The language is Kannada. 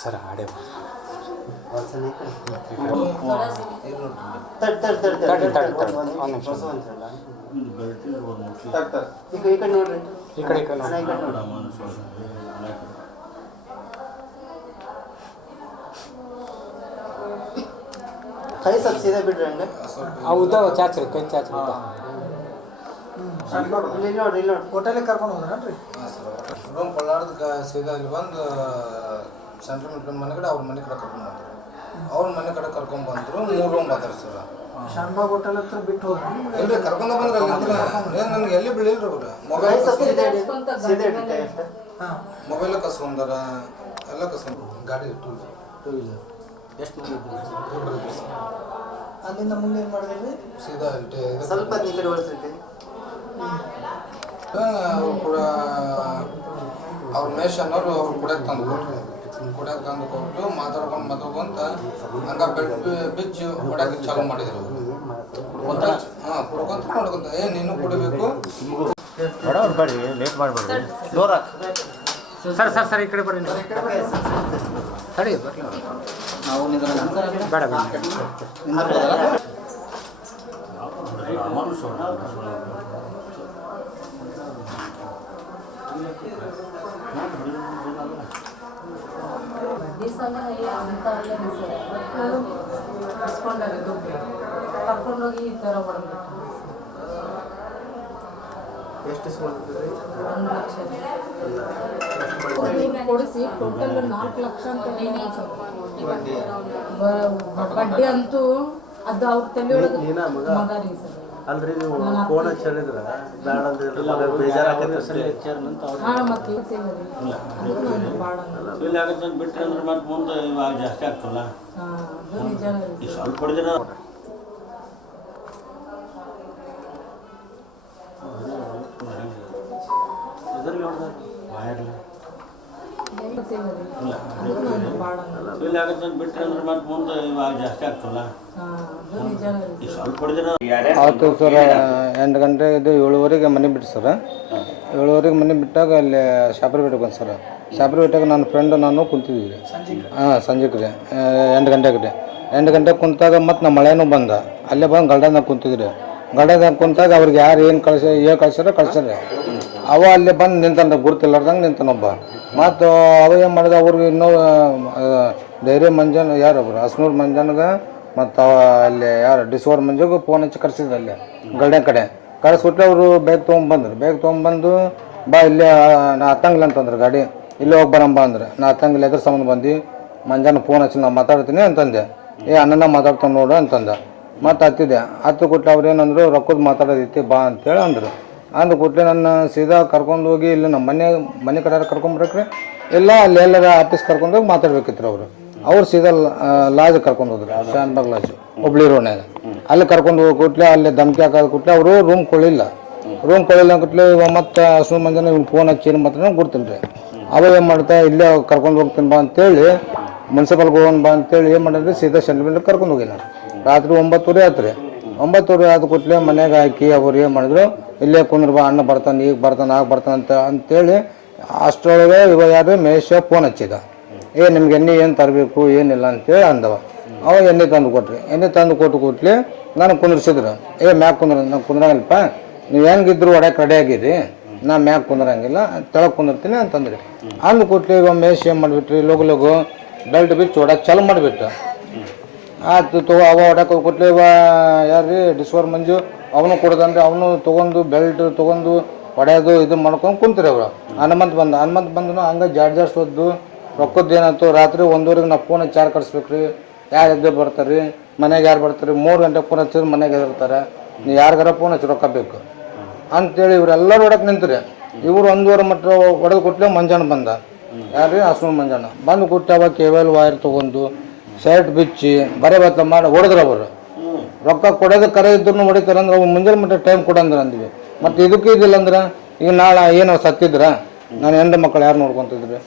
ಸರ್ ನಿಮಿಷ. ಒಂದು ಬೆಲ್ಟಿಗೆ ಒಂದು ಮುಟ್ಲಿ ತಡ್ ತಡ್. ಈ ಕಡೆ ಈ ಅನೇಕ ಕೈ ಸ್ವಲ್ಪ ಸೀದಾ ಬಿಡ್ರಿ ಹಂಗೆ. ಹೌದಾ ಚಾಚ್ರಿ ಕೈ ಚಾಚ್ರಿ ಉದ್ದ. ಇಲ್ಲಿ ನೋಡ್ರಿ ಇಲ್ಲಿ ಹೋಟೆಲಿಗೆ ಕರ್ಕೊಂಡು ಹೋದ್ರೇನ್ರಿ ರೂಮ್ ಕೊಳ್ಳಾರ್ದ ಸೀದಾ ಇಲ್ಲಿ ಬಂದು ಸೆಂಟ್ರಲ್ ಮಿಲಿಟರಿ ಮನೆ ಕಡೆ ಅವ್ರ ಮನೆ ಕಡೆ ಕರ್ಕೊಂಡು ಬಂದರು. ಅವ್ರ ಮನೆ ಕಡೆ ಕರ್ಕೊಂಡ್ ಬಂದರು ಮೂರು ರೂಮ್ ಅದಾರ ಸರ್ ಶಾನ್ಬಾಗ್ ಹೋಟೆಲ್ ಹತ್ರ ಬಿಟ್ಟು ಹೋದ್ರಿ? ಎಲ್ಲಿ ಕರ್ಕೊಂಡು ಬಂದ್ರೆ ಅಲ್ಲಿ ಏನು ನನಗೆ ಎಲ್ಲಿ ಬೀಳಿಲ್ರಿ ಅವ್ರು? ಮೊಬೈಲ್ ಹಾಂ. ಮೊಬೈಲ್ ಕಸ್ಕೊಂಡಾರ? ಎಲ್ಲ ಕಸ್ಕೊಂಡು ಗಾಡಿ ಟೂ ಟೂ ವೀಲರ್ ಎಷ್ಟು ಮಂದಿ? ಅಲ್ಲಿಂದ ಮುಂದೆ ಏನು ಮಾಡಿದ್ರಿ? ಸೀದಾ ಸ್ವಲ್ಪ ಈ ಕಡೆ ಅವ್ರು ಕೂಡ ಅವ್ರ ಮೇಷ ಅನ್ನೋರು ಅವ್ರು ಕುಡಿಯಕ್ಕೆ ತಂದು ಕೊಟ್ರಿ ಕುಡಿಯಕ್ಕೆ ತಂದು ಕೊಟ್ಟು ಮಾತಾಡ್ಕೊಂಡು ಮಾತಾಡ್ಕೊಂತ ಹಂಗ ಬೆಡ್ ಬಿಚ್ಚಿ ಹೊಡ್ಯಕ್ಕೆ ಚಾಲು ಮಾಡಿದ್ರು ಹಾಂ ಕುಡ್ಕೊಂತ ನೋಡ್ಕೊಂತ ಏ ನೀನು ಕುಡಿಬೇಕು? ಬಡವ್ರು ಬೇಡಿ ಲೇಟ್ ಮಾಡಬೇಡಿ ಜೋರ. ಸರ್ ಸರ್ ಸರ್ ಈ ಕಡೆ ಬರ್ರಿ ಸರಿ ತಡಿ. ನಾವು. ಬೇಡ ಬೇಡ. ಕರ್ಕೊಂಡೋಗಿ ಈ ಥರ ಹೊಡೆದ್ಬಿಟ್ಟು ಎಷ್ಟು ಇಸ್ಕೊಂಡಿದ್ದೀರಿ? ಒಂದು ಲಕ್ಷ ಕೊಡಿ- ಕೊಡಿಸಿ ಟೋಟಲ್ ನಾಲ್ಕು ಲಕ್ಷ ಅಂತ ಬಡ್ಡಿ. ಅಂತೂ ಅದು ಅವ್ರ ತಲೆ ಮಗ? ಮಗ ರೀ ಸರ್ ಅಲ್ರಿ ನೀವು ಫೋನ್ ಹಚ್ಚಿದ್ರ ಬೇಡ ಅಂದ್ರೆ ಬೇಜಾರಾಗತ್ತೆ ಹಾಂ ಮತ್ತೆ ಗೊತ್ತಿಲ್ಲ ರೀ ಅದಕ್ಕೆ ನನಗೆ ಭಾಳ ಇಲ್ಲಿ ಆಗುತ್ತೆ ಅಂತ ಬಿಟ್ಟರೆ ಅಂದ್ರೆ ಮತ್ತೆ ಮುಂದೆ ಇವಾಗ ಜಾಸ್ತಿ ಆಗ್ತಲ್ಲ ಸ್ವಲ್ಪ ದಿನ ಇಲ್ಲಿ ಆಗುತ್ತೆ ಅಂತ ಬಿಟ್ಟರೆ ಅಂದ್ರೆ ಮತ್ತೆ ಮುಂದೆ ಇವಾಗ ಜಾಸ್ತಿ ಆಗ್ತಲ್ಲ? ಹಾಂ ಅದು ನಿಜ ರೀ ಈ ಸ್ವಲ್ಪ ದಿನ ಆವತ್ತು ಸರ್ ಎಂಟು ಗಂಟೆ ಇದು ಏಳುವರೆಗೆ ಮನೆ ಬಿಟ್ಟು ಸರ್. ಏಳುವರೆಗೆ ಮನೆ ಬಿಟ್ಟಾಗ ಅಲ್ಲಿ ಶಾಪರ್ ಬೆಟ್ಟಕ್ಕೆ ಬಂದು ಸರ್. ಶಾಪರ್ ಬೆಟ್ಟಕ್ಕೆ ನನ್ನ ಫ್ರೆಂಡ್ ನಾನು ಕುಂತಿದ್ವಿ. ಹಾಂ ಸಂಜೆಗೆ. ರೀ ಎಂಟು ಗಂಟೆಗೆ. ರೀ ಎಂಟು ಗಂಟೆಗೆ ಕುಂತಾಗ ಮತ್ತು ನಮ್ಮ ಮಳೆನೂ ಬಂದ. ಅಲ್ಲೇ ಬಂದು ಗಲ್ಡಾದಾಗ ಕುಂತಿದ್ರಿ. ಗಲ್ಡಾದಾಗ ಕುಂತಾಗ ಅವ್ರಿಗೆ ಯಾರು ಏನು ಕಳ್ಸ ಏನು ಕಳ್ಸಾರ ಕಳ್ಸ್ಯಾರ ಅವ ಅಲ್ಲಿ ಬಂದು ನಿಂತಂದ ಗುರುತಿಲ್ಲಾರ್ದಂಗೆ ನಿಂತನೊಬ್ಬ. ಮತ್ತು ಅವ ಏನು ಮಾಡಿದ, ಅವ್ರಿಗೆ ಇನ್ನೂ ಧೈರ್ಯ ಮಂಜನ್, ಯಾರು ಹಸ್ನೂರು ಮಂಜನ್ಗೆ ಮತ್ತು ಅಲ್ಲಿ ಯಾರು? ಡಿಸೋರ್ ಮಂಜುಗೆ ಫೋನ್ ಹಚ್ಚಿ ಕರ್ಸಿದ್ರು ಅಲ್ಲಿ ಗಲ್ಡೆ ಕಡೆ. ಕರೆಸ್ಬಿಟ್ರೆ ಅವರು ಬೇಗ ತೊಗೊಂಬಂದ್ರು. ಬೇಗ ತೊಗೊಂಬಂದು, ಬಾ ಇಲ್ಲೇ ನಾ ಹತ್ತಂಗಿಲ್ಲ ಅಂತಂದ್ರೆ ಗಾಡಿ. ಇಲ್ಲಿ ಹೋಗಿ ಬರಂಬ ಅಂದ್ರೆ. ನಾ ಹತ್ತಂಗಿಲ್ಲ, ಎದ್ರ ಸಂಬಂಧ ಬಂದು. ಮಂಜಾನ ಫೋನ್ ಹಚ್ಚಿ ನಾ ಮಾತಾಡ್ತೀನಿ ಅಂತಂದೆ. ಏ, ಅಣ್ಣನ ಮಾತಾಡ್ತಾನೆ ನೋಡು ಅಂತಂದ. ಮತ್ತು ಹತ್ತಿದೆ ಹತ್ತು ಕೊಟ್ಟು ಅವ್ರು ಏನಂದ್ರು, ರೊಕ್ಕದ ಮಾತಾಡೋದೈತಿ ಬಾ ಅಂತೇಳಿ ಅಂದರು. ಅಂದ ಕೂಡಲೇ ನನ್ನ ಸೀದಾ ಕರ್ಕೊಂಡು ಹೋಗಿ ಇಲ್ಲಿ ನಮ್ಮ ಮನೆ ಮನೆ ಕಡೆ ಕರ್ಕೊಂಬರಕ್ರಿ ಇಲ್ಲ, ಅಲ್ಲಿ ಎಲ್ಲರ ಆಫೀಸ್ ಕರ್ಕೊಂಡು ಹೋಗಿ ಮಾತಾಡ್ಬೇಕಿತ್ತು ಅವರು. ಅವ್ರು ಸೀದಾ ಲಾಜ್ ಕರ್ಕೊಂಡು ಹೋದ್ರು, ಶಾನ್ಬಾಗ್ ಲಾಜ್ ಹುಬ್ಳಿ ರೋಡ್ನಾಗ ಅಲ್ಲಿ ಕರ್ಕೊಂಡು ಹೋಗಿ ಕೂಡಲೇ ಅಲ್ಲಿ ಧಮಕಿ ಹಾಕೋದು ಕೂಡಲೇ ಅವರು ರೂಮ್ ಕೊಡಲಿಲ್ಲ. ರೂಮ್ ಕೊಡಲಿಲ್ಲ ಕೂಡಲೇ ಇವ ಮತ್ತೆ ಅಷ್ಟು ಮಂದಿನ ಇವ್ನು ಫೋನ್ ಹಚ್ಚಿ ಮಾತ್ರ ಕೊಡ್ತೀನಿ ರೀ ಅವ ಏನು ಮಾಡ್ತಾ, ಇಲ್ಲೇ ಕರ್ಕೊಂಡು ಹೋಗ್ತೀನಿ ಬಾ ಅಂತೇಳಿ ಮುನ್ಸಿಪಲ್ಗೆ ಹೋಗೋಣ ಬಾ ಅಂತೇಳಿ ಏನು ಮಾಡಿದ್ರೆ ಸೀದಾ ಸೆಂಟ್ರಲ್ ಕರ್ಕೊಂಡು ಹೋಗಿಲ್ಲ. ರಾತ್ರಿ ಒಂಬತ್ತುವರೆ ಆಯ್ತು ರೀ ಒಂಬತ್ತುವರೆ ಆದ ಕೂಡಲೇ ಮನೆಗೆ ಹಾಕಿ ಅವ್ರು ಏನು ಮಾಡಿದ್ರು, ಇಲ್ಲೇ ಕುಂದ್ರ ಬಾ, ಅಣ್ಣ ಬರ್ತಾನೆ, ಈಗ ಬರ್ತಾನೆ, ಆಗ ಬರ್ತಾನೆ ಅಂತ, ಅಂತೇಳಿ ಅಷ್ಟರೊಳಗೆ ಇವಾಗ ಯಾರು ಮಹೇಶ ಫೋನ್ ಹಚ್ಚಿದ. ಏ, ನಿಮ್ಗೆ ಎಣ್ಣೆ ಏನು ತರಬೇಕು, ಏನಿಲ್ಲ ಅಂತೇಳಿ ಅಂದವ. ಅವ ಎಣ್ಣೆ ತಂದು ಕೊಟ್ರಿ. ಎಣ್ಣೆ ತಂದು ಕೊಟ್ಟು ಕೂಡ್ಲಿ ನಾನು ಕುಂದ್ರಿಸಿದ್ರು. ಏ ಮ್ಯಾಕ್ ಕುಂದ್ರ, ನಾನು ಕುಂದ್ರಂಗಿಲ್ಲಪ್ಪ, ನೀವು ಹೆಂಗಿದ್ರು ಒಡಕ್ಕೆ ಕಡೆ ಆಗಿರಿ. ನಾ ಮ್ಯಾಕ್ ಕುಂದ್ರಂಗಿಲ್ಲ, ತೆಳಗೆ ಕುಂದಿರ್ತೀನಿ ಅಂತಂದ್ರಿ. ಅಂದು ಕೂಡ್ಲಿ ಇವ ಮಹೇಶ್ ಏನು ಮಾಡಿಬಿಟ್ರಿ ಲಘು ಲಘು ಬೆಲ್ಟ್ ಬಿಚ್ಚಿ ಹೊಡಕ್ಕೆ ಚಾಲು ಮಾಡಿಬಿಟ್ಟು ಆಯ್ತು ತಗೋ, ಅವ ಹೊಡಕ್ಕೆ ಕೊಟ್ಲೇವ ಯಾರು ಯಾರ್ರಿ, ಡಿಸ್ವರ್ ಮಂಜು, ಅವನು ಕೊಡದಂದ್ರೆ ಅವನು ತೊಗೊಂಡು ಬೆಲ್ಟ್ ತೊಗೊಂಡು ಹೊಡೆಯೋದು, ಇದು ಮಾಡ್ಕೊಂಡು ಕುಂತ್ರಿ ಅವರು. ಹನುಮಂತ್ ಬಂದ, ಹನುಮಂತ್ ಬಂದನು, ಹಂಗೆ ಜಾಡ್ ಜಾಡ್ಸ್ ಹೋದ್ದು ರೊಕ್ಕದ್ದು ಏನಾಯ್ತು, ರಾತ್ರಿ ಒಂದೂವರೆಗೆ ನಾವು ಫೋನ್ ಚಾರ್ ಕಟ್ಸ್ಬೇಕು ರೀ ಯಾರು ಎದ್ದು ಬರ್ತಾರೆ ರೀ ಮನೆಗೆ ಯಾರು ಬರ್ತಾರೆ ಮೂರು ಗಂಟೆಗೆ ಫೋನ್ ಹಚ್ಚಿದ್ರೆ ಮನೆಗೆ ಎದಿರ್ತಾರೆ ನೀ ಯಾರಿಗಾರ ಫೋನ್ ಹಚ್ಚಿ ರೊಕ್ಕ ಬೇಕು. ಅಂತೇಳಿ ಇವರೆಲ್ಲರೂ ಹೊಡಕ್ಕೆ ನಿಂತ್ರಿ. ಇವರು ಒಂದೂವರೆ ಮಟ್ಟ ಹೊಡೆದು ಕೊಟ್ಟಲೆ ಮಂಜಾನ ಬಂದ. ಯಾರು ರೀ ಮಂಜಣ್ಣ. ಮಂಜಾನ ಬಂದು ಕೊಟ್ಟು ಅವ ಕೇಬಲ್ ವೈರ್ ತೊಗೊಂಡು ಶರ್ಟ್ ಬಿಚ್ಚಿ, ಬರೆ ಬತ್ತ ಮಾಡಿ ಹೊಡೆದ್ರು ಅವರು. ರೊಕ್ಕ ಕೊಡೋದು ಕರೆ ಇದ್ರು ಹೊಡಿತಾರೆ ಅಂದ್ರೆ ಅವು ಮುಂಜಾನೆ ಮಟ್ಟ ಟೈಮ್ ಕೊಡಂದ್ರೆ ಅಂದ್ವಿ. ಮತ್ತು ಇದಕ್ಕೂ ಇದಿಲ್ಲ ಅಂದ್ರೆ ಈಗ ನಾಳೆ ಏನೋ ಸತ್ತಿದ್ರ? ನಾನು ಹೆಂಡ ಮಕ್ಕಳು ಯಾರು ನೋಡ್ಕೊಂತಿದ್ರು?